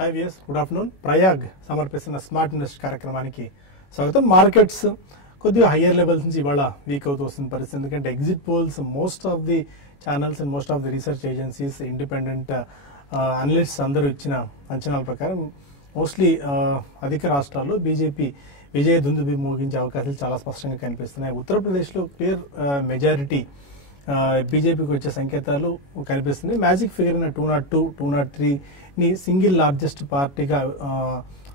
Hi విఎస్, good afternoon. Prayag సమర్పిస్తున్న smart invest కార్యక్రమానికి స్వాగతం. మార్కెట్స్ కొద్దిగా హయ్యర్ లెవెల్స్ నుంచి ఇవాళ వీక్ అవుతూ వస్తున్న పరిస్థితి. ఎందుకంటే exit polls most of the channels and most of the research agencies, independent analysts అందరూ ఇచ్చిన అంచనాల ప్రకారం మోస్ట్లీ అధిక రాష్ట్రాల్లో బీజేపీ విజయ దుందుబి మోగించే అవకాశాలు చాలా స్పష్టంగా కనిపిస్తున్నాయి. ఉత్తరప్రదేశ్లో క్లియర్ మెజారిటీ బీజేపీకి వచ్చే సంకేతాలు కనిపిస్తుంది. మ్యాజిక్ ఫిగర్ అయిన 202, 203ని సింగిల్ లార్జెస్ట్ పార్టీగా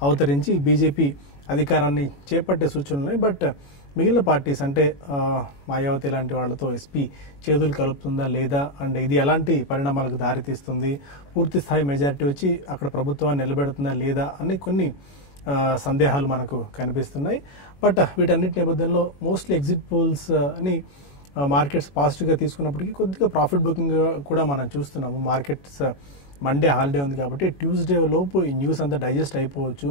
అవతరించి బీజేపీ అధికారాన్ని చేపట్టే సూచనలు ఉన్నాయి. బట్ మిగిలిన పార్టీస్ అంటే మాయావతి లాంటి వాళ్లతో ఎస్పీ చేతులు కలుపుతుందా లేదా, అండ్ ఇది ఎలాంటి పరిణామాలకు దారితీస్తుంది, పూర్తి స్థాయి మెజారిటీ వచ్చి అక్కడ ప్రభుత్వాన్ని నిలబెడుతుందా లేదా అని కొన్ని సందేహాలు మనకు కనిపిస్తున్నాయి. బట్ వీటన్నిటి నేపథ్యంలో మోస్ట్లీ ఎగ్జిట్ పోల్స్ ని మార్కెట్స్ పాజిటివ్ గా తీసుకున్నప్పటికీ కొద్దిగా ప్రాఫిట్ బుకింగ్ కూడా మనం చూస్తున్నాము. మార్కెట్స్ మండే హాలిడే ఉంది కాబట్టి ట్యూస్డే లోపు ఈ న్యూస్ అంతా డైజెస్ట్ అయిపోవచ్చు.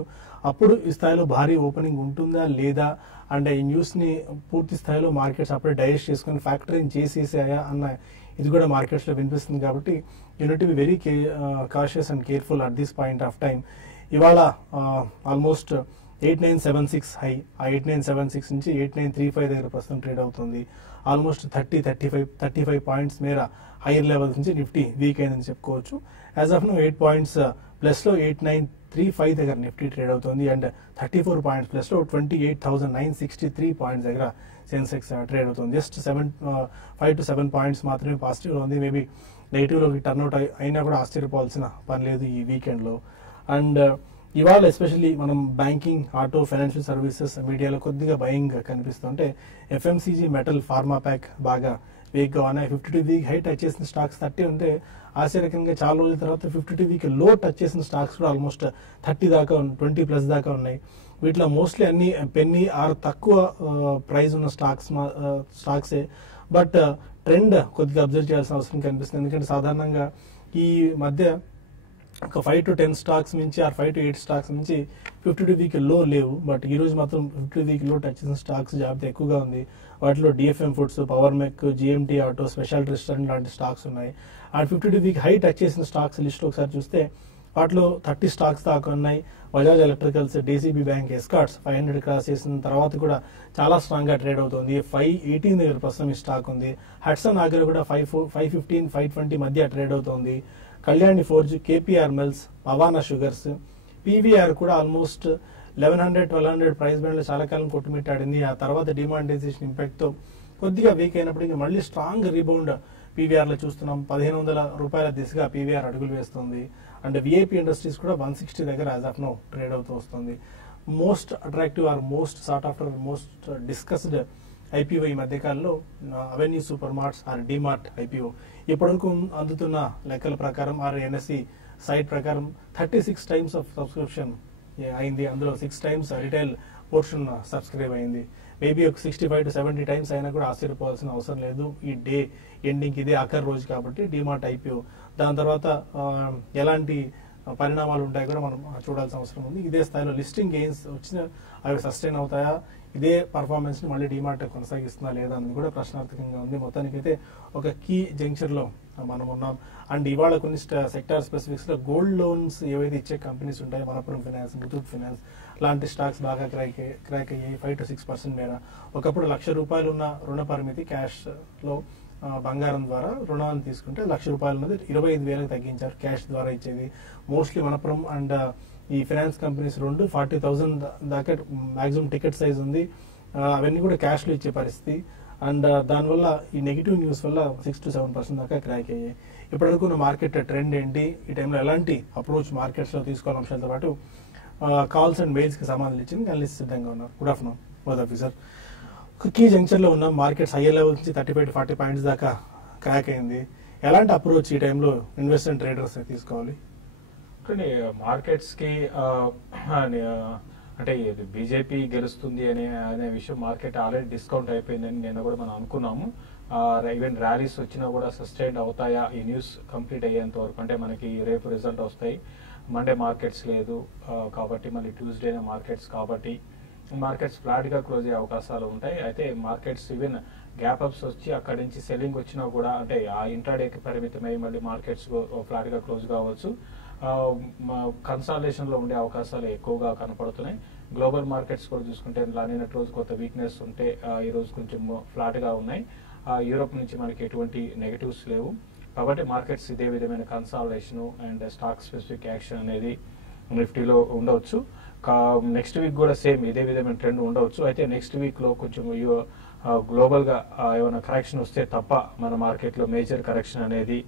అప్పుడు ఈ స్థాయిలో భారీ ఓపెనింగ్ ఉంటుందా లేదా, అండ్ ఈ న్యూస్ ని పూర్తి స్థాయిలో మార్కెట్స్ అప్పుడే డైజెస్ట్ చేసుకుని ఫ్యాక్టరింగ్ చేసేసాయా అన్న ఇది కూడా మార్కెట్స్ లో వినిపిస్తుంది. కాబట్టి you need to be very cautious and careful at this point of time. ఇవాళ ఆల్మోస్ట్ 8976 హై, ఆ 8976 నుంచి 8935 దగ్గర ప్రస్తుతం ట్రేడ్ అవుతుంది. ఆల్మోస్ట్ 35 పాయింట్స్ మేర హైయర్ లెవెల్ నుంచి నిఫ్టీ వీక్ అయిందని చెప్పుకోవచ్చు. As of now 8 points plus లో 8935 దగ్గర నిఫ్టీ ట్రేడ్ అవుతుంది. అండ్ 34 పాయింట్స్ ప్లస్ లో 28,963 పాయింట్స్ దగ్గర సెన్సెక్స్ ట్రేడ్ అవుతుంది. జస్ట్ 5 to 7 పాయింట్స్ మాత్రమే పాజిటివ్ ఉంది. మేబీ నెగిటివ్ లోకి టర్న్అవుట్ అయినా కూడా ఆశ్చర్యపోవాల్సిన పని లేదు ఈ వీకెండ్ లో. అండ్ ఇవాళ ఎస్పెషల్లీ మనం బ్యాంకింగ్, ఆటో, ఫైనాన్షియల్ సర్వీసెస్ మీడియాలో కొద్దిగా భయంగా కనిపిస్తుంటే ఎఫ్ఎంసీజీ, మెటల్, ఫార్మా ప్యాక్ బాగా వీక్గా ఉన్నాయి. 52 వీక్ హై టచ్ చేసిన స్టాక్స్ 30 ఉంటే ఆశ్చర్యకరంగా చాలా రోజుల తర్వాత 52 వీక్ లో టచ్ చేసిన స్టాక్స్ కూడా ఆల్మోస్ట్ 30 దాకా 20+ దాకా ఉన్నాయి. వీటిలో మోస్ట్లీ అన్ని పెన్నీ ఆర్ తక్కువ ప్రైస్ ఉన్న స్టాక్సే. బట్ ట్రెండ్ కొద్దిగా అబ్జర్వ్ చేయాల్సిన అవసరం కనిపిస్తుంది. ఎందుకంటే సాధారణంగా ఈ మధ్య ఒక 5 to 10 స్టాక్స్ నుంచి ఆర్ 5 to 8 స్టాక్స్ నుంచి 52 వీక్ లో లేవు. బట్ ఈ రోజు మాత్రం 52 వీక్ లో టచ్ చేసిన స్టాక్స్ జాబితా ఎక్కువగా ఉంది. వాటిలో డిఎఫ్ఎం ఫుడ్స్, పవర్ మెక్, జిఎంటీ ఆటో, స్పెషాలిటీ రెస్టారెంట్ లాంటి స్టాక్స్ ఉన్నాయి. ఆ 52 వీక్ హై టచ్ చేసిన స్టాక్స్ లిస్ట్ ఒకసారి చూస్తే వాటిలో 30 స్టాక్స్ దాకా ఉన్నాయి. Bajaj electricals, DCB bank, escorts 500 cross చేసిన తర్వాత కూడా చాలా స్ట్రాంగ్ గా ట్రేడ్ అవుతుంది. 518 దగ్గర ప్రస్తుతం ఈ స్టాక్ ఉంది. హట్సన్ ఆగ్రో కూడా 515, 520 మధ్య ట్రేడ్ అవుతుంది. Kalyani forge, KPR mills, Pavana sugars, PVR కూడా ఆల్మోస్ట్ 1100, 1200 ప్రైస్ బ్యాండ్ లో చాలా కాలం కొట్టుమిట్టాడింది. ఆ తర్వాత డిమానిటైజేషన్ ఇంపాక్ట్ తో కొద్దిగా వీక్ అయినప్పటికీ మళ్ళీ స్ట్రాంగ్ రీబౌండ్ పీవీఆర్ లో చూస్తున్నాం. 1500 రూపాయల దిశగా పీవీఆర్ అడుగులు వేస్తుంది. అండ్ విఐపీ ఇండస్ట్రీస్ కూడా 160 దగ్గర యాజ్ ఆఫ్ నో ట్రేడ్ అవుతూ వస్తుంది. Most attractive or most sought after most discussed IPO ఈ మధ్యకాలంలో Avenue Super Marts or DMart IPO. ఇప్పటివరకు అందుతున్న లెక్కల ప్రకారం ఆర్ ఎన్ఎస్సి సైట్ ప్రకారం 36 టైమ్స్ ఆఫ్ సబ్స్క్రిప్షన్ అయింది. అందులో 6 టైమ్స్ రిటైల్ పోర్షన్ సబ్స్క్రైబ్ అయింది. మేబీ ఒక 65 to 70 టైమ్స్ అయినా కూడా ఆశ్చర్యపోవాల్సిన అవసరం లేదు. ఈ డే ఎండింగ్ ఇదే ఆఖరి రోజు కాబట్టి డిమార్ట్ ఐపీఓ. దాని తర్వాత ఎలాంటి పరిణామాలు ఉంటాయి కూడా మనం చూడాల్సిన అవసరం ఉంది. ఇదే స్థాయిలో లిస్టింగ్ గెయిన్స్ వచ్చిన అవి సస్టైన్ అవుతాయా, ఇదే పర్ఫార్మెన్స్ ని మళ్ళీ డిమార్ట్ కొనసాగిస్తుందా లేదా అనేది కూడా ప్రశ్నార్థకంగా ఉంది. మొత్తానికైతే ఒక కీ జంక్చర్ లో మనం ఉన్నాం. అండ్ ఇవాళ కొన్ని సెక్టార్ స్పెసిఫిక్స్ లో గోల్డ్ లోన్స్ ఏవైతే ఇచ్చే కంపెనీస్ ఉంటాయో, మనపురం ఫైనాన్స్, ముతూట్ ఫైనాన్స్ లాంటి స్టాక్స్ బాగా క్రాక్ అయ్యాయి. 5 to 6% మేర. ఒకప్పుడు ₹1,00,000 ఉన్న రుణ పరిమితి క్యాష్ లో బంగారం ద్వారా రుణాన్ని తీసుకుంటే ₹1,00,000 ఉన్నది 25,000 తగ్గించారు క్యాష్ ద్వారా ఇచ్చేది. మోస్ట్లీ మనపురం అండ్ ఈ ఫైనాన్స్ కంపెనీస్ 40,000 దాకా మాక్సిమం టికెట్ సైజ్ ఉంది. అవన్నీ కూడా క్యాష్ లో ఇచ్చే పరిస్థితి. అండ్ దానివల్ల ఈ నెగిటివ్ న్యూస్ వల్ల 6 to 7% దాకా క్రాక్ అయ్యాయి. ఇప్పటివరకు ఉన్న మార్కెట్ ట్రెండ్ ఏంటి, ఈ టైంలో ఎలాంటి అప్రోచ్ మార్కెట్స్ లో తీసుకోవాలనే అంశాలతో పాటు కాల్స్ అండ్ మెయిల్స్ కి సమాధానం ఇచ్చింది అనలిస్ట్ సిద్ధంగా ఉన్నారు. Good afternoon both of you sir. Key junction లో ఉన్న మార్కెట్స్ హైయర్ లెవెల్ నుంచి 35 to 40 పాయింట్స్ దాకా క్రాక్ అయింది. ఎలాంటి అప్రోచ్ ఈ టైంలో ఇన్వెస్టర్ ట్రేడర్స్ తీసుకోవాలి? మార్కెట్స్ కి అంటే బీజేపీ గెలుస్తుంది అనే విషయం మార్కెట్ ఆల్రెడీ డిస్కౌంట్ అయిపోయిందని నిన్న కూడా మనం అనుకున్నాము. ఈవెన్ ర్యాలీస్ వచ్చినా కూడా సస్టైన్ అవుతాయా ఈ న్యూస్ కంప్లీట్ అయ్యేంత వరకు? అంటే మనకి రేపు రిజల్ట్ వస్తాయి, మండే మార్కెట్స్ లేదు కాబట్టి మళ్ళీ ట్యూస్డేనే మార్కెట్స్ కాబట్టి మార్కెట్స్ ఫ్లాట్ గా క్లోజ్ అయ్యే అవకాశాలు ఉంటాయి. అయితే మార్కెట్స్ ఈవెన్ గ్యాప్ అప్స్ వచ్చి అక్కడి నుంచి సెల్లింగ్ వచ్చినా కూడా అంటే ఆ ఇంట్రాడేకి పరిమితమై మళ్ళీ మార్కెట్స్ ఫ్లాట్ గా క్లోజ్ కావచ్చు. కన్సాలిడేషన్ లో ఉండే అవకాశాలు ఎక్కువగా కనపడుతున్నాయి. గ్లోబల్ మార్కెట్స్ కూడా చూసుకుంటే నిన్నటి రోజు కొంత వీక్నెస్ ఉంటే ఈ రోజు కొంచెం ఫ్లాట్ గా ఉన్నాయి. యూరోప్ నుంచి మనకి ఎటువంటి నెగటివ్స్ లేవు. కాబట్టి మార్కెట్స్ ఇదే విధమైన consolidation and stock specific action అనేది నిఫ్టీలో ఉండవచ్చు. నెక్స్ట్ వీక్ కూడా సేమ్ ఇదే విధమైన ట్రెండ్ ఉండవచ్చు. అయితే నెక్స్ట్ వీక్ లో కొంచెం గ్లోబల్ గా ఏమైనా కరెక్షన్ వస్తే తప్ప మన మార్కెట్ లో మేజర్ కరెక్షన్ అనేది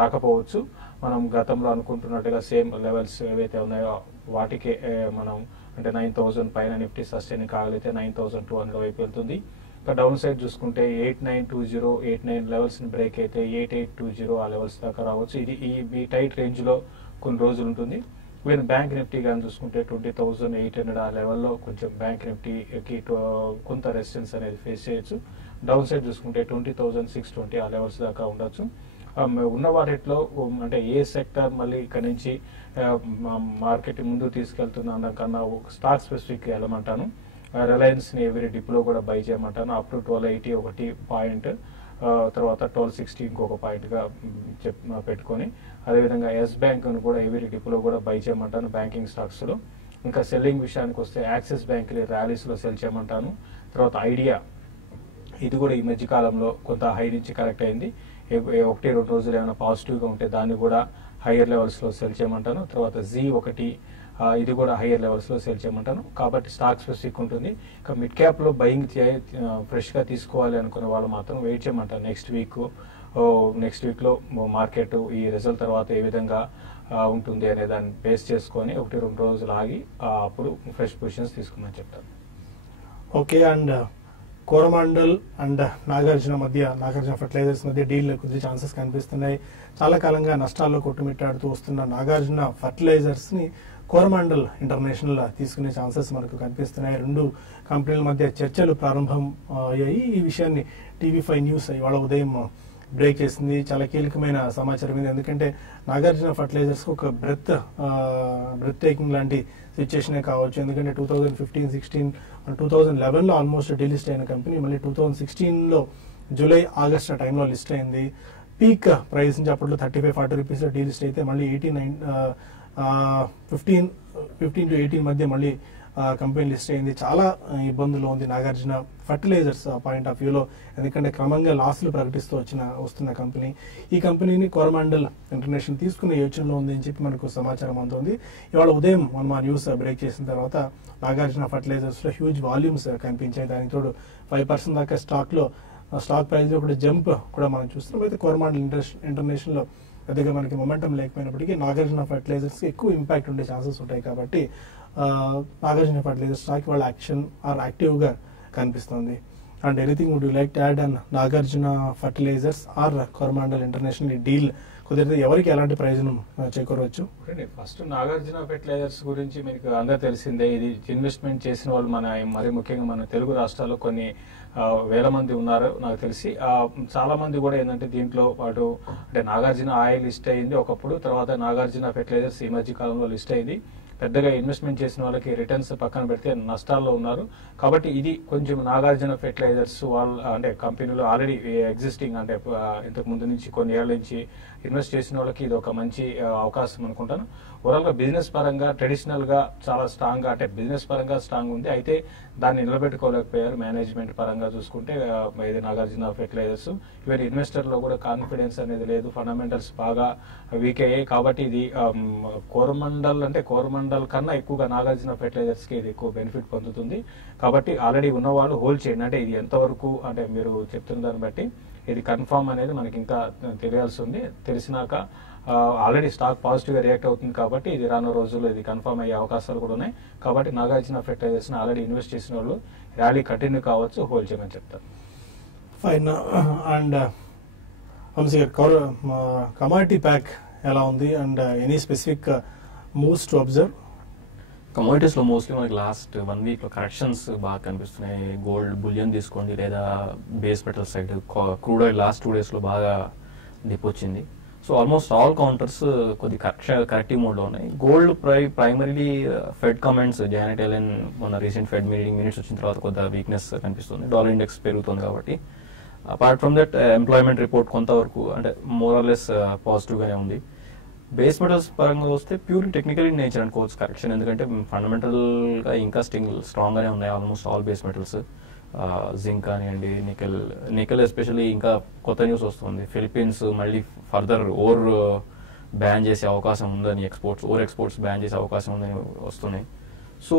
రాకపోవచ్చు. మనం గతంలో అనుకుంటున్నట్టుగా సేమ్ లెవెల్స్ ఏవైతే ఉన్నాయో వాటికే మనం అంటే 9,000 పైన నిఫ్టీ సస్టైన్ కాగలిగితే 9,200 వైపు వెళ్తుంది. డౌన్ సైడ్ చూసుకుంటే 8,920 89 లెవెల్స్ ని బ్రేక్ అయితే 8,820 ఆ లెవెల్స్ దాకా రావచ్చు. ఇది ఈ టైట్ రేంజ్ లో కొన్ని రోజులు ఉంటుంది. ఈవెన్ బ్యాంక్ నిఫ్టీ కానీ చూసుకుంటే 20,800 ఆ లెవెల్లో కొంచెం బ్యాంక్ నిఫ్టీకి కొంత రెసిస్టెన్స్ అనేది ఫేస్ చేయొచ్చు. డౌన్ సైడ్ చూసుకుంటే 20,620 ఆ లెవెల్స్ దాకా ఉండొచ్చు. ఉన్న వాటిలో అంటే ఏ సెక్టర్ మళ్ళీ ఇక్కడ నుంచి మార్కెట్ ముందు తీసుకెళ్తున్నా కన్నా స్టాక్ స్పెసిఫిక్ వెళ్ళమంటాను. రిలయన్స్ ని ఎవరీ డిప్లో కూడా బై చేయమంటాను. అప్ టు 1280 ఒకటి పాయింట్, తర్వాత 1260 ఇంకొక పాయింట్ గా పెట్టుకొని, అదేవిధంగా ఎస్ బ్యాంక్ ను కూడా ఎవరీ డిప్లో కూడా బై చేయమంటాను బ్యాంకింగ్ స్టాక్స్ లో. ఇంకా సెల్లింగ్ విషయానికి వస్తే యాక్సిస్ బ్యాంక్ ర్యాలీస్ లో సెల్ చేయమంటాను. తర్వాత ఐడియా ఇది కూడా ఈ మధ్య కాలంలో కొంత హై నుంచి కరెక్ట్ అయింది. 1-2 రోజులు ఏమైనా పాజిటివ్ గా ఉంటే దాన్ని కూడా హైయర్ లెవెల్స్ లో సెల్ చేయమంటాను. తర్వాత Z1 ఇది కూడా హైయర్ లెవెల్స్ లో సేల్ చేయమంటాను. కాబట్టి స్టాక్ స్పెసిఫిక్ ఉంటుంది. ఇక మిడ్ క్యాప్ లో బయింగ్ ఫ్రెష్ గా తీసుకోవాలి అనుకునే వాళ్ళు మాత్రం వెయిట్ చేయమంటారు. నెక్స్ట్ వీక్ లో మార్కెట్ ఈ రిజల్ట్ తర్వాత ఏ విధంగా ఉంటుంది అనే దాన్ని బేస్ చేసుకొని 1-2 రోజులు ఆగి అప్పుడు ఫ్రెష్ పొజిషన్స్ తీసుకోమని చెప్తాను. Okay. And Coromandel and Nagarjuna Fertilizers మధ్య డీల్ కొద్ది ఛాన్సెస్ కనిపిస్తున్నాయి. చాలా కాలంగా నష్టాల్లో కొట్టుమిట్టాడుతూ వస్తున్న నాగార్జున ఫర్టిలైజర్స్ ని కోరమాండల్ ఇంటర్నేషనల్ తీసుకునే ఛాన్సెస్ మనకు కనిపిస్తున్నాయి. రెండు కంపెనీల మధ్య చర్చలు ప్రారంభం అయ్యాయి. ఈ విషయాన్ని TV5 న్యూస్ ఇవాళ ఉదయం బ్రేక్ చేసింది. చాలా కీలకమైన సమాచారం ఇది. ఎందుకంటే నాగార్జున ఫర్టిలైజర్స్ ఒక బ్రెత్ టేకింగ్ లాంటి సిచ్యుయేషనే కావచ్చు. ఎందుకంటే 2015-16 2011లో ఆల్మోస్ట్ డీలిస్ట్ అయిన కంపెనీ మళ్ళీ 2016లో జూలై ఆగస్ట్ టైంలో లిస్ట్ అయింది. పీక్ ప్రైస్ నుంచి అప్పట్లో 35-40 రూపీస్ లో డీలిస్ట్ అయితే మళ్ళీ 15 to 18 మధ్య మళ్ళీ కంపెనీ లిస్ట్ అయింది. చాలా ఇబ్బందులు ఉంది నాగార్జున ఫర్టిలైజర్స్ పాయింట్ ఆఫ్ వ్యూలో. ఎందుకంటే క్రమంగా లాస్లు ప్రకటిస్తూ వస్తున్న కంపెనీ. ఈ కంపెనీని కోరమాండల్ ఇంటర్నేషనల్ తీసుకునే యోచనలో ఉంది అని చెప్పి మనకు సమాచారం అందుతుంది. ఇవాళ ఉదయం మనం ఆ న్యూస్ బ్రేక్ చేసిన తర్వాత నాగార్జున ఫర్టిలైజర్స్ లో హ్యూజ్ వాల్యూమ్స్ కనిపించాయి. దానికి తోడు 5% దాకా స్టాక్ ప్రైస్ లో కూడా జంప్ కూడా మనం చూస్తున్నాం. అయితే కోరమాండల్ ఇంటర్నేషనల్ లో పెద్దగా మనకి మొమెంటం లేకపోయినప్పటికీ నాగార్జున ఫర్టిలైజర్స్ కి ఎక్కువ ఇంపాక్ట్ ఉండే ఛాన్సెస్ ఉంటాయి. కాబట్టి నాగార్జున ఫర్టిలైజర్స్ స్టాక్ వాళ్ళ యాక్షన్ యాక్టివ్ గా కనిపిస్తుంది. And anything would you like to add and Nagarjuna Fertilizers or Coromandel International deal కుదిరితే ఎవరికి ఎలాంటి ప్రయోజనం చేకూరవచ్చు? ఫస్ట్ నాగార్జున ఫెర్టిలైజర్స్ గురించి మీకు అందరూ తెలిసిందే. ఇది ఇన్వెస్ట్మెంట్ చేసిన వాళ్ళు మరి ముఖ్యంగా మన తెలుగు రాష్ట్రాల్లో కొన్ని వేల మంది ఉన్నారు నాకు తెలిసి. చాలా మంది కూడా ఏంటంటే దీంట్లో వాడు అంటే నాగార్జున ఆయిల్ లిస్ట్ అయింది ఒకప్పుడు, తర్వాత నాగార్జున ఫెర్టిలైజర్స్ ఈ మధ్య కాలంలో లిస్ట్ అయింది. పెద్దగా ఇన్వెస్ట్మెంట్ చేసిన వాళ్ళకి రిటర్న్స్ పక్కన పెడితే నష్టాల్లో ఉన్నారు. కాబట్టి ఇది కొంచెం నాగార్జున ఫెర్టిలైజర్స్ వాళ్ళ అంటే కంపెనీలో ఆల్రెడీ ఎగ్జిస్టింగ్ అంటే ఇంతకు ముందు నుంచి కొన్ని ఏళ్ల నుంచి ఇన్వెస్ట్ చేసిన వాళ్ళకి ఇది ఒక మంచి అవకాశం అనుకుంటాను. ఓవరాల్ గా బిజినెస్ పరంగా ట్రెడిషనల్ గా చాలా స్ట్రాంగ్ గా అంటే బిజినెస్ పరంగా స్ట్రాంగ్ ఉంది. అయితే దాన్ని నిలబెట్టుకోలేకపోయారు మేనేజ్మెంట్ పరంగా చూసుకుంటే ఇది నాగార్జున ఫెర్టిలైజర్స్. ఈవెన్ ఇన్వెస్టర్ లో కూడా కాన్ఫిడెన్స్ అనేది లేదు, ఫండమెంటల్స్ బాగా వీక్ అయ్యాయి. కాబట్టి ఇది కోరమండల్ కన్నా ఎక్కువగా నాగార్జున ఫెర్టిలైజర్స్ కి ఇది ఎక్కువ బెనిఫిట్ పొందుతుంది. కాబట్టి ఆల్రెడీ ఉన్న వాళ్ళు హోల్డ్ చేయండి. అంటే ఇది ఎంతవరకు అంటే మీరు చెప్తున్న దాన్ని బట్టి ఇది కన్ఫర్మ్ అనేది మనకి ఇంకా తెలియాల్సి ఉంది. తెలిసినాక ఆల్రెడీ స్టాక్ పాజిటివ్ గా రియాక్ట్ అవుతుంది. కాబట్టి ఇది రానున్న రోజుల్లో ఇది కన్ఫర్మ్ అయ్యే అవకాశాలు కూడా ఉన్నాయి. కాబట్టి నాగార్జున ఫెర్టిలైజర్స్ ఆల్రెడీ ఇన్వెస్ట్ చేసిన వాళ్ళు ర్యాలీ కంటిన్యూ కావచ్చు, హోల్డ్ చేయమని చెప్తారు. ఫైన్. అండ్ వంశీ గారు, కమాడిటీ ప్యాక్ ఎలా ఉంది and any specific moves to observe? Commodities లో మోస్ట్లీ మనకి లాస్ట్ 1 వీక్ లో కరెక్షన్స్ బాగా కనిపిస్తున్నాయి. గోల్డ్ బులియన్ తీసుకోండి లేదా base metal side crude oil last 2 days లో బాగా డిప్ వచ్చింది. సో ఆల్మోస్ట్ ఆల్ కౌంటర్స్ కొద్ది కరెక్టివ్ మోడ్ లో ఉన్నాయి. Gold primarily fed comments Janet Ellen మొన్న రీసెంట్ ఫెడ్ మినిట్స్ వచ్చిన తర్వాత కొద్దిగా వీక్నెస్ కనిపిస్తుంది. డాలర్ ఇండెక్స్ పెరుగుతుంది కాబట్టి. Apart from that employment report కొంతవరకు అంటే మోర్ ఆర్ లెస్ పాజిటివ్ గానే ఉంది. బేస్ మెటల్స్ పరంగా వస్తే ప్యూర్ టెక్నికల్ ఇన్ నేచర్ అనుకోవచ్చు కరెక్షన్, ఎందుకంటే ఫండమెంటల్గా ఇంకా స్ట్రాంగ్గానే ఉన్నాయి almost all base metals. Zinc కానివ్వండి, నికెల్ ఎస్పెషల్లీ ఇంకా కొత్త న్యూస్ వస్తుంది, ఫిలిప్పీన్స్ మళ్ళీ ఫర్దర్ ఓర్ బ్యాన్ చేసే అవకాశం ఉందని, ఎక్స్పోర్ట్స్ బ్యాన్ చేసే అవకాశం ఉందని వస్తున్నాయి. సో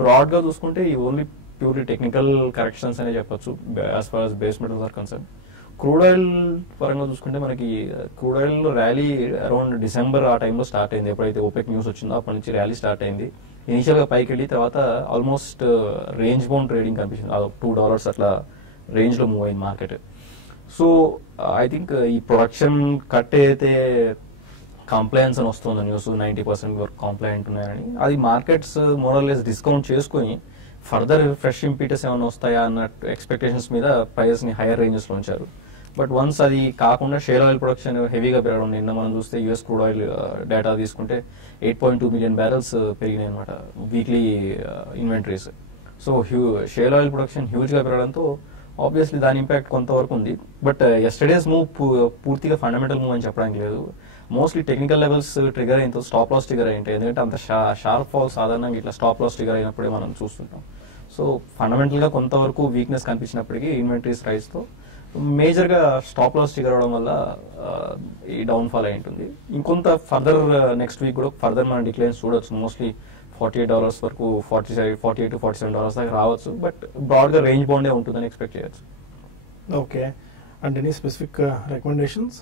బ్రాడ్గా చూసుకుంటే ఈ ఓన్లీ ప్యూర్లీ టెక్నికల్ కరెక్షన్స్ అనే చెప్పొచ్చు as far as base metals are concern. Crude oil పరంగా చూసుకుంటే మనకి crude oil rally around December ఆ టైంలో స్టార్ట్ అయింది. ఎప్పుడైతే ఓపెక్ న్యూస్ వచ్చిందో అప్పటి నుంచి ర్యాలీ స్టార్ట్ అయింది. ఇనిషియల్గా పైకి వెళ్ళి తర్వాత ఆల్మోస్ట్ రేంజ్ బౌండ్ ట్రేడింగ్ కనిపించింది, $2 అట్లా రేంజ్లో మూవ్ అయింది మార్కెట్. సో ఐ థింక్ ఈ ప్రొడక్షన్ కట్ అయితే కంప్లైన్స్ అని వస్తుంది న్యూస్, 90% వరకు కంప్లైంట్ ఉన్నాయని. అది మార్కెట్స్ మోరల్లెస్ డిస్కౌంట్ చేసుకుని ఫర్దర్ ఫ్రెష్ ఇంపీటస్ ఏమైనా వస్తాయా అన్న ఎక్స్పెక్టేషన్స్ మీద ప్రైస్ని హైయర్ రేంజెస్లో ఉంచారు. బట్ వన్స్ అది కాకుండా షేర్ ఆయిల్ ప్రొడక్షన్ హెవీగా పెరగడం, నిన్న మనం చూస్తే యూఎస్ క్రూడ్ ఆయిల్ డేటా తీసుకుంటే 8.2 మిలియన్ బ్యారెల్స్ పెరిగినాయి అనమాట weekly inventories. So shale oil production హ్యూజ్గా పెరగడంతో ఆబ్వియస్లీ దాని ఇంపాక్ట్ కొంతవరకు ఉంది. బట్ ఎస్టర్డేస్ మూవ్ పూర్తిగా ఫండమెంటల్ మూవ్ అని చెప్పడానికి లేదు. మోస్ట్లీ టెక్నికల్ లెవెల్స్ ట్రిగర్ అయిన స్టాప్ లాస్ ట్రిగర్ అయింటాయి, ఎందుకంటే అంత షార్ప్ ఫాల్ సాధారణంగా ఇట్లా స్టాప్ లాస్ ట్రిగర్ అయినప్పుడే మనం చూస్తుంటాం. సో ఫండమెంటల్గా కొంతవరకు వీక్నెస్ కనిపించినప్పటికీ ఇన్వెంటరీస్ రైజ్తో మేజర్గా స్టాప్ లాస్ ట్రిగర్ అవడం వల్ల ఈ డౌన్ఫాల్ అయి ఉంటుంది. ఇంకొంత ఫర్దర్ నెక్స్ట్ వీక్ కూడా ఫర్దర్ మనం డిక్లైన్స్ చూడొచ్చు. మోస్ట్లీ $48 వరకు, $48 to $47 దాకా రావచ్చు. బట్ బ్రాడ్గా రేంజ్ బౌండే ఉంటుందని ఎక్స్పెక్ట్ చేయొచ్చు. ఓకే, అంటే ఎనీ స్పెసిఫిక్ రికమెండేషన్స్?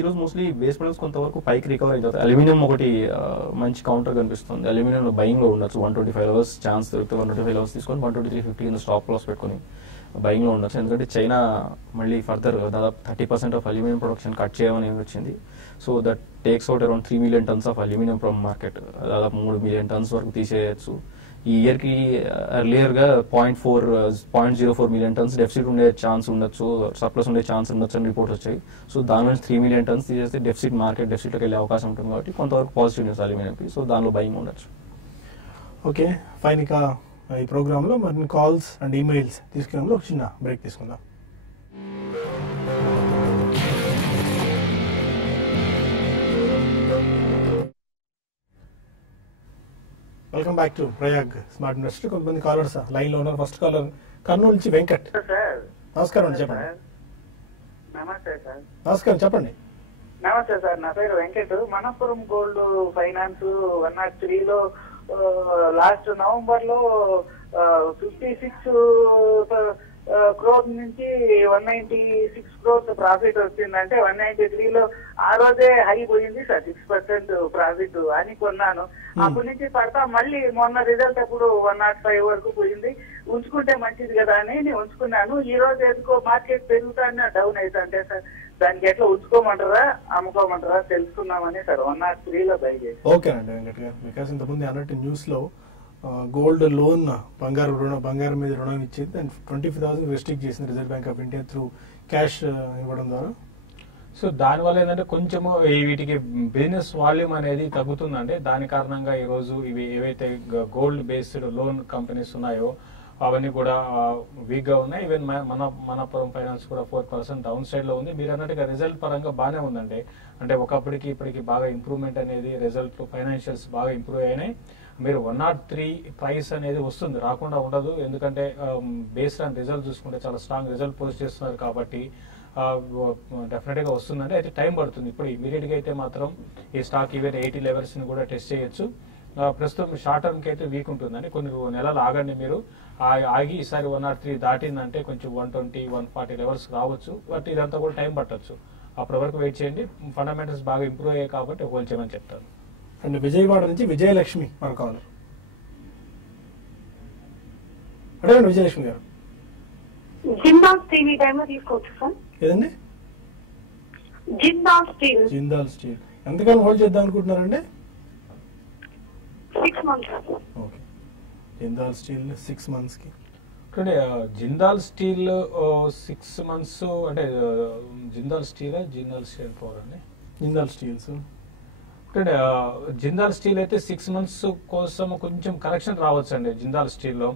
ఈరోజు మోస్ట్లీ బేస్ మెటల్స్ కొంతవరకు పైకి రికవర్ అయిపోతుంది. అల్యూమినియం ఒకటి మంచి కౌంటర్ కనిపిస్తుంది. అల్యూమినియం బయింగ్ లో ఉండొచ్చు, 125 అవర్స్ ఛాన్స్ దొరికితే 125 అవర్స్ తీసుకొని 123.50 కింద స్టాప్ లాస్ పెట్టుకుని బయింగ్ లో ఉండొచ్చు. ఎందుకంటే చైనా మళ్ళీ ఫర్దర్ దాదాపు 30% ఆఫ్ అల్యూమినియం ప్రొడక్షన్ కట్ చేయమని వచ్చింది. So that takes out around 3 million tons of aluminium from market. దాదాపు 3 million tons వరకు తీసేయచ్చు. ఈ ఇయర్ కి ఎర్లియర్ గా 0.04 million tons డెఫిసిట్ ఉండే ఛాన్స్ ఉండొచ్చు, సర్ప్లస్ ఉండే ఛాన్స్ ఉండొచ్చు అని రిపోర్ట్స్ వచ్చాయి. సో దాని నుంచి 3 million tons తీసేస్తే మార్కెట్ డెఫిసిట్లోకి వెళ్ళే అవకాశం ఉంటుంది. కాబట్టి కొంతవరకు పాజిటివ్ న్యూస్ అల్యూమినియంకి. సో దానిలో బయింగ్ ఉండొచ్చు. Okay fine. ఇక ఈ ప్రోగ్రాంలో మరిన్ని కాల్స్ అండ్ ఈమెయిల్స్ తీసుకున్నాము. ఒక చిన్న బ్రేక్ తీసుకుందాం. Welcome back to Prayag smart investor. కొంతమంది కాలర్స్ లైన్ లో ఉన్నారు. ఫస్ట్ కాలర్ కర్నూలు నుంచి వెంకట్. నమస్కారం అండి, చెప్పండి. నమస్తే సార్. నమస్కారం, చెప్పండి. నమస్తే సార్, నా పేరు వెంకట్. మనపురం గోల్డ్ ఫైనాన్స్ 103లో లాస్ట్ నవంబర్ లో 56 crores నుంచి 196 crores ప్రాఫిట్ వచ్చిందంటే 193లో ఆ రోజే హై పోయింది సార్, 6% ప్రాఫిట్ అని కొన్నాను. అప్పటి నుంచి పడతా మళ్ళీ మొన్న రిజల్ట్ అప్పుడు 105 వరకు పోయింది. ఉంచుకుంటే మంచిది కదా అని నేను ఉంచుకున్నాను. ఈ రోజు ఎందుకో మార్కెట్ పెరుగుతానే డౌన్ అవుతుంటే సార్ దానికి ఎట్లా ఉంచుకోమంటారా అమ్ముకోమంటారా తెలుసుకున్నామని సార్ 103లో బై చేసి. ఓకేనండి వెంకట్ గారు, బికాస్ ఇంతకుముందు అన్నట్టు న్యూస్ లో గోల్డ్ లోన్ బంగారం మీద రుణం ఇచ్చేది దాన్ని 25,000 రెస్ట్రిక్ట్ చేసింది reserve bank of India through cash ఇవ్వడం ద్వారా. సో దానివల్ల ఏంటంటే కొంచెము వీటికి బిజినెస్ వాల్యూమ్ అనేది తగ్గుతుందండి. దాని కారణంగా ఈ రోజు ఇవి ఏవైతే గోల్డ్ బేస్డ్ లోన్ కంపెనీస్ ఉన్నాయో అవన్నీ కూడా వీక్ గా ఉన్నాయి. ఈవెన్ మనపురం ఫైనాన్స్ కూడా 4% డౌన్ సైడ్ లో ఉంది. మీరు అన్నట్టుగా రిజల్ట్ పరంగా బాగానే ఉందండి. అంటే ఒకప్పటికి ఇప్పటికి బాగా ఇంప్రూవ్మెంట్ అనేది రిజల్ట్ ఫైనాన్షియల్స్ బాగా ఇంప్రూవ్ అయినాయి. మీరు 103 ప్రైస్ అనేది వస్తుంది, రాకుండా ఉండదు. ఎందుకంటే బేస్డ్ ఆన్ రిజల్ట్ చూసుకుంటే చాలా స్ట్రాంగ్ రిజల్ట్ పోస్ట్ చేస్తున్నారు కాబట్టి డెఫినెట్ గా వస్తుందండి. అయితే టైం పడుతుంది. ఇప్పుడు ఇమీడియట్ గా అయితే మాత్రం ఈ స్టాక్ ఈవెన్ 80 లెవెల్స్ ని కూడా టెస్ట్ చేయొచ్చు. ప్రస్తుతం షార్ట్ టర్మ్ కి అయితే వీక్ ఉంటుందండి. కొన్ని నెలలు ఆగండి మీరు. ఆగి ఈసారి 103 దాటిందంటే కొంచెం 120, 140 లెవెల్స్ రావచ్చు. బట్ ఇదంతా కూడా టైం పట్టొచ్చు. అప్పటి వరకు వెయిట్ చేయండి. ఫండమెంటల్స్ బాగా ఇంప్రూవ్ అయ్యాయి కాబట్టి హోల్డ్ చేయమని చెప్తాను. అండ్ విజయవాడ నుంచి విజయలక్ష్మి మనకు కావాలి. అడగండి విజయలక్ష్మి గారు. జిందాల్ స్టీల్ ఈ టైంలో తీసుకోవచ్చు సార్. ఏదండి? జిందాల్ స్టీల్ ఎంతకాలం హోల్డ్ చేద్దాం అనుకుంటున్నారండి? 6 months. Okay, Jindal steel 6 months కి. అంటే జిందాల్ స్టీల్ 6 months అంటే జిందాల్ స్టీల్ పవర్ అండి. జిందాల్ స్టీల్స్ అంటే జిందాల్ స్టీల్ అయితే 6 months కోసం కొంచెం కరెక్షన్ రావచ్చు అండి. జిందాల్ స్టీల్లో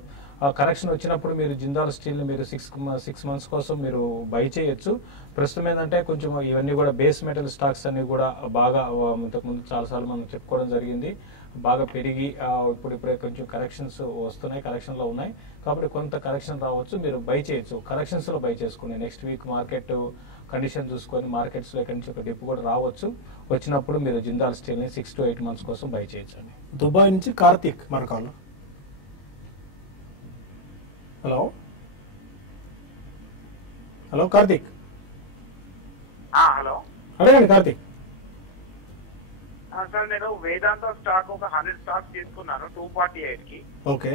కరెక్షన్ వచ్చినప్పుడు మీరు జిందాల్ స్టీల్ మీరు సిక్స్ మంత్స్ కోసం మీరు బై చేయొచ్చు. ప్రస్తుతం ఏంటంటే కొంచెం ఇవన్నీ కూడా బేస్ మెటల్ స్టాక్స్ అన్ని కూడా బాగా ఇంతకుముందు చాలాసార్లు మనం చెప్పుకోవడం జరిగింది, బాగా పెరిగి ఇప్పుడే కొంచెం కరెక్షన్స్ వస్తున్నాయి, కరెక్షన్ లో ఉన్నాయి. కాబట్టి కొంత కరెక్షన్ రావచ్చు, మీరు బై చేయొచ్చు, కరెక్షన్స్ లో బై చేసుకోండి. నెక్స్ట్ వీక్ మార్కెట్ కండిషన్ చూసుకొని మార్కెట్స్ లో ఇక్కడి నుంచి ఒక డిప్ కూడా రావచ్చు. వచ్చినప్పుడు మీరు జిందాల్ స్టీల్ ని 6 to 8 months కోసం బై చేయొచ్చు అండి. దుబాయ్ నుంచి కార్తీక్ మన call. Hello hello Karthik. Hello అడగండి కార్తీక్. సార్ నేను వేదాంత స్టాక్ ఒక 100 స్టాక్స్ తీసుకున్నాను 248 కి. ఓకే.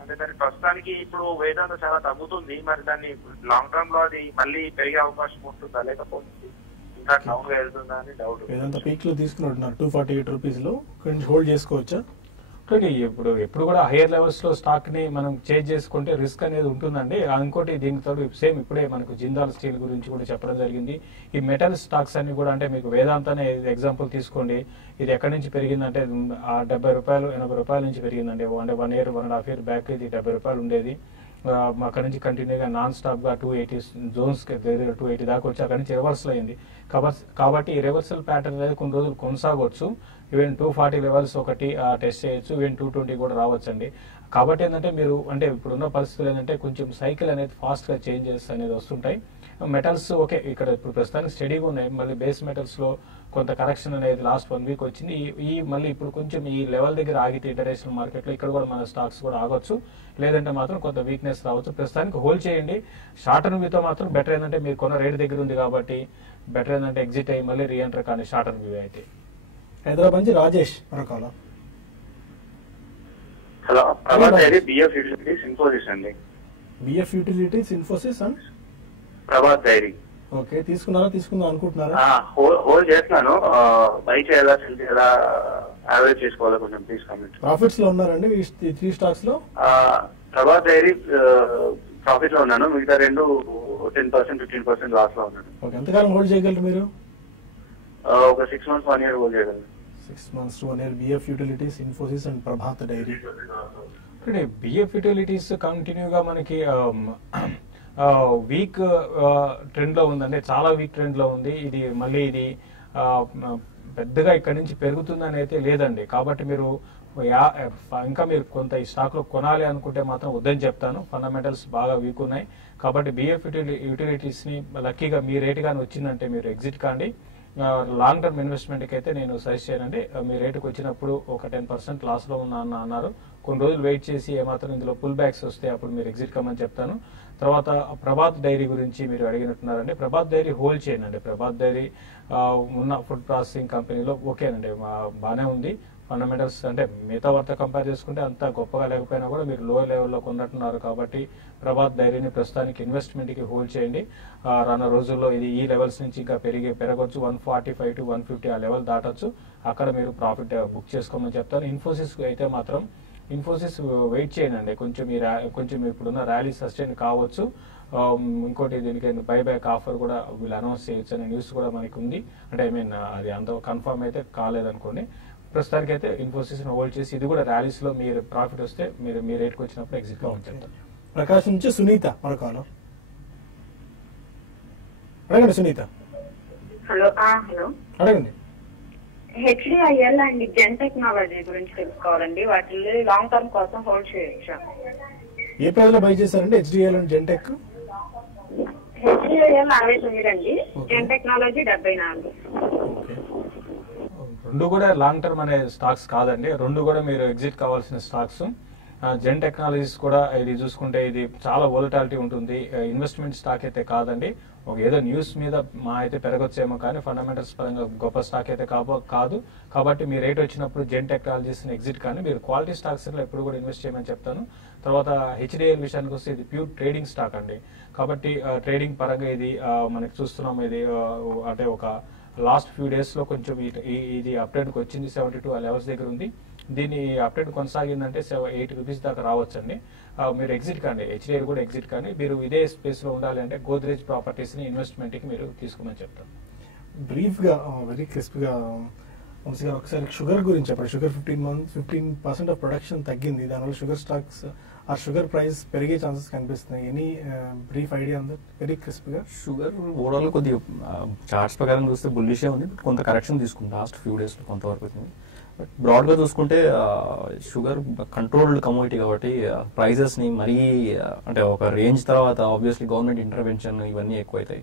అంటే దాని ప్రస్తుతానికి ఇప్పుడు వేదాంత చాలా తగ్గుతుంది, మరి దాన్ని లాంగ్ టర్మ్ లో అది మళ్ళీ పెరిగే అవకాశం ఉంటుందా లేకపోతే ఇంకా డౌన్ గా వెళ్తుందా అని డౌట్. వేదాంత పీక్ లో తీసుకున్నట్టున్నారు 248 రూపీస్ లో, కొంచెం హోల్డ్ చేసుకోవచ్చా? ఎప్పుడు కూడా హైయర్ లెవెల్స్ లో స్టాక్ ని మనం చేంజ్ చేసుకుంటే రిస్క్ అనేది ఉంటుందండి. ఇంకోటి దీనితో సేమ్ ఇప్పుడే మనకు జిందాల్ స్టీల్ గురించి కూడా చెప్పడం జరిగింది. ఈ మెటల్ స్టాక్స్ అన్ని కూడా అంటే మీకు వేదాంత అనే ఎగ్జాంపుల్ తీసుకోండి, ఇది ఎక్కడి నుంచి పెరిగిందంటే 70 రూపాయలు 80 రూపాయల నుంచి పెరిగిందండి. అంటే 1 year 1.5 year బ్యాక్ ఇది 70 రూపాయలు ఉండేది. అక్కడ నుంచి కంటిన్యూగా నాన్ స్టాప్ గా 280 జోన్స్ 280 దాకా వచ్చి అక్కడ నుంచి రివర్సల్ అయింది. కాబట్టి ఈ రివర్సల్ ప్యాటర్న్ అనేది కొన్ని రోజులు కొనసాగవచ్చు. ఈవెన్ 240 లెవెల్స్ ఒకటి టెస్ట్ చేయొచ్చు, ఈవెన్ 220 కూడా రావచ్చండి. కాబట్టి ఏంటంటే మీరు అంటే ఇప్పుడున్న పరిస్థితులు ఏంటంటే కొంచెం సైకిల్ అనేది ఫాస్ట్ గా చేంజెస్ అనేది వస్తుంటాయి. మెటల్స్ ఓకే ఇక్కడ ఇప్పుడు ప్రస్తుతానికి స్టడీగా ఉన్నాయి, మళ్ళీ బేస్ మెటల్స్ లో కొంత కరెక్షన్ అనేది లాస్ట్ 1 week వచ్చింది. ఈ మళ్ళీ ఇప్పుడు కొంచెం ఈ లెవెల్ దగ్గర ఆగితే ఇంటర్నేషనల్ మార్కెట్ లో ఇక్కడ కూడా మన స్టాక్స్ కూడా ఆగొచ్చు, లేదంటే మాత్రం కొంత వీక్నెస్ రావచ్చు. ప్రస్తుతానికి హోల్డ్ చేయండి. షార్ట్ టర్మ్ వ్యూతో మాత్రం బెటర్ ఏంటంటే మీరు కొన్న రేట్ దగ్గర ఉంది కాబట్టి బెటర్ ఏంటంటే ఎగ్జిట్ అయ్యి మళ్ళీ రీఎంటర్ కానీ షార్ట్ టర్మ్ వ్యూ అయితే. హైదరాబాద్ నుంచి రాజేష్ మరొక. Hello Prabhat dairy BF utilities Infosys అండి. BF utilities Infosys and Prabhat dairy. Okay, తీసుకుందాం అనుకుంటున్నారా? హోల్డ్ చేస్తున్నాను, బై చేయాలా సెల్ చేయాలా యావరేజ్ చేసుకోవాలా కొంచెం ప్లీజ్ కామెంట్. ప్రాఫిట్స్ లో ఉన్నారండి ఈ 3 స్టాక్స్ లో? ప్రభాత్ డైరీ ప్రాఫిట్ లో ఉన్నాను, మిగతా రెండు 10% 15% లాస్ లో ఉన్నాను. ఓకే, ఎంతకాలం హోల్డ్ చేయగలరు మీరు? ఒక 6 months 1 year హోల్డ్ చేయగలను. 6 months to 1 year. BF utilities Infosys and Prabhat dairy. BF Utilities కంటిన్యూగా మనకి వీక్ ట్రెండ్ లో ఉందండి, చాలా వీక్ ట్రెండ్ లో ఉంది. ఇది మళ్ళీ ఇది పెద్దగా ఇక్కడ నుంచి పెరుగుతుందని అయితే లేదండి. కాబట్టి మీరు ఇంకా మీరు కొంత ఈ స్టాక్ లో కొనాలి అనుకుంటే మాత్రం వద్దని చెప్తాను. ఫండమెంటల్స్ బాగా వీక్ ఉన్నాయి. కాబట్టి బిఎఫ్ యూటిలిటీస్ ని లక్కీగా మీ రేట్ గాని వచ్చిందంటే మీరు ఎగ్జిట్ కాండి. లాంగ్ టర్మ్ ఇన్వెస్ట్మెంట్ కి అయితే నేను సజెస్ట్ చేయనండి. మీ రేటుకు వచ్చినప్పుడు ఒక 10% లాస్ లో ఉన్నా అన్నారు, కొన్ని రోజులు వెయిట్ చేసి ఏమాత్రం ఇందులో పుల్ బ్యాక్స్ వస్తే అప్పుడు మీరు ఎగ్జిట్ కమ్మని చెప్తాను. తర్వాత ప్రభాత్ డైరీ గురించి మీరు అడిగినట్టున్నారండి. ప్రభాత్ డైరీ హోల్డ్ చేయనండి. ప్రభాత్ డైరీ ఉన్న ఫుడ్ ప్రాసెసింగ్ కంపెనీలో ఓకేనండి, బాగానే ఉంది. ఫండమెంటల్స్ అంటే మిగతా వారితో కంపేర్ చేసుకుంటే అంత గొప్పగా లేకపోయినా కూడా మీరు లో లెవెల్లో కొన్నట్టున్నారు. కాబట్టి ప్రభాత్ డైరీని ప్రస్తుతానికి ఇన్వెస్ట్మెంట్ కి హోల్డ్ చేయండి. రానున్న రోజుల్లో ఇది ఈ లెవెల్స్ నుంచి ఇంకా పెరగొచ్చు. 145 to 150 ఆ లెవెల్ దాటొచ్చు. అక్కడ మీరు ప్రాఫిట్ బుక్ చేసుకోమని చెప్తాను. ఇన్ఫోసిస్ అయితే మాత్రం ఇన్ఫోసిస్ వెయిట్ చేయండి, కొంచెం ఇప్పుడున్న ర్యాలీ సస్టైన్ కావచ్చు. ఇంకోటి దీనికి బైబ్యాక్ ఆఫర్ కూడా వీళ్ళు అనౌన్స్ చేయొచ్చు అనే న్యూస్ కూడా మనకి ఉంది. అంటే అది అంత కన్ఫర్మ్ అయితే కాలేదనుకోండి. ప్రస్తుతానికి అయితే ఇన్ఫోసిస్ హోల్డ్ చేసి ఇది కూడా ర్యాలీస్ లో మీరు ప్రాఫిట్ వస్తే మీరు మీ రేట్కి వచ్చినప్పుడు ఎగ్జిట్ గా ఉంటుంది. ప్రకాశం నుంచి సునీత మరొకలో. అడగండి సునీత. హలో అడగండి. హెచ్డిఐఎల్ అండ్ జెన్ టెక్నాలజీ గురించి తెలుసుకోవాలండి. వాటిని లాంగ్ టర్మ్ కోసం హోల్డ్ చేయొచ్చా? ఏ ప్రైస్ లో బై చేశారండి హెచ్డిఎల్ అండ్ జెన్టెక్? హెచ్డిఐఎల్ 69 అండి, జెన్ టెక్నాలజీ 74. రెండు కూడా లాంగ్ టర్మ్ అనే స్టాక్స్ కాదండి, రెండు కూడా మీరు ఎగ్జిట్ కావాల్సిన స్టాక్స్. జెన్ టెక్నాలజీస్ కూడా ఇది చూసుకుంటే ఇది చాలా వోలటాలిటీ ఉంటుంది, ఇన్వెస్ట్మెంట్ స్టాక్ అయితే కాదండి. ఏదో న్యూస్ మీద మా అయితే పెరగొచ్చేమో కానీ ఫండమెంటల్స్ పరంగా గొప్ప స్టాక్ అయితే కాదు. కాబట్టి మీ రేట్ వచ్చినప్పుడు జెన్ టెక్నాలజీస్ ఎగ్జిట్ కానీ మీరు క్వాలిటీ స్టాక్స్ లో ఎప్పుడు కూడా ఇన్వెస్ట్ చేయమని చెప్తాను. తర్వాత హెచ్డిఎల్ విషయానికి వస్తే ఇది ప్యూర్ ట్రేడింగ్ స్టాక్ అండి. కాబట్టి ట్రేడింగ్ పరంగా ఇది మనకి చూస్తున్నాం, ఇది అంటే ఒక లాస్ట్ ఫ్యూ డేస్ లో కొంచెం ఇది అప్డేట్ కి వచ్చింది. 72 ఆ లెవెల్స్ దగ్గర ఉంది. దీని అప్డేట్ కొనసాగిందంటే 80 రూపీస్ దాకా రావచ్చండి. మీరు ఎగ్జిట్ కండి, హెచ్డిఎల్ కూడా ఎగ్జిట్ కానీ మీరు ఇదే స్పేస్ లో ఉండాలి అంటే గోద్రేజ్ ప్రాపర్టీస్ ని ఇన్వెస్ట్మెంట్ కి మీరు తీసుకోమని చెప్తాను. బ్రీఫ్ గా వెరీ క్రిస్ప్ గా వంశీ గారు ఒకసారి షుగర్ గురించి చెప్పండి. షుగర్ 15% ఆఫ్ ప్రొడక్షన్ తగ్గింది, దానివల్ల షుగర్ స్టాక్స్ ఆ షుగర్ ప్రైస్ పెరిగే ఛాన్సెస్ కనిపిస్తున్నాయి. ఎనీ బ్రీఫ్ ఐడియా ఉంది వెరీ క్రిస్ప్గా? షుగర్ ఓవరాల్ కొద్దిగా చార్ట్స్ ప్రకారం చూస్తే బుల్లిషే ఉంది, బట్ కొంత కరెక్షన్ తీసుకుంది లాస్ట్ ఫ్యూ డేస్లో కొంతవరకు వచ్చింది. బట్ బ్రాడ్గా చూసుకుంటే షుగర్ కంట్రోల్డ్ కమోడిటీ కాబట్టి ప్రైజెస్ని మరీ అంటే ఒక రేంజ్ తర్వాత ఆబ్వియస్లీ గవర్నమెంట్ ఇంటర్వెన్షన్ ఇవన్నీ ఎక్కువైతాయి.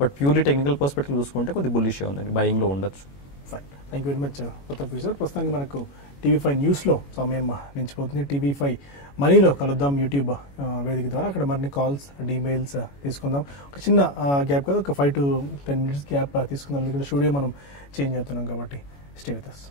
బట్ ప్యూర్లీ టెక్నికల్ పర్స్పెక్టివ్ చూసుకుంటే కొద్దిగా బుల్లిషే ఉంది, బయింగ్లో ఉండొచ్చు. Fine, thank you very much Pratap sir. ప్రస్తుతానికి మనకు TV5 న్యూస్లో సమయం నిలిచిపోతుంది. TV5 మనీలో కలుద్దాం యూట్యూబ్ వేదిక ద్వారా. అక్కడ మరిన్ని కాల్స్ అండ్ ఈమెయిల్స్ తీసుకుందాం. ఒక చిన్న గ్యాప్ కదా, ఒక 5 to 10 minutes గ్యాప్ తీసుకుందాం. ఇక్కడ స్టూడియో మనం చేంజ్ అవుతున్నాం కాబట్టి స్టే విత్ us.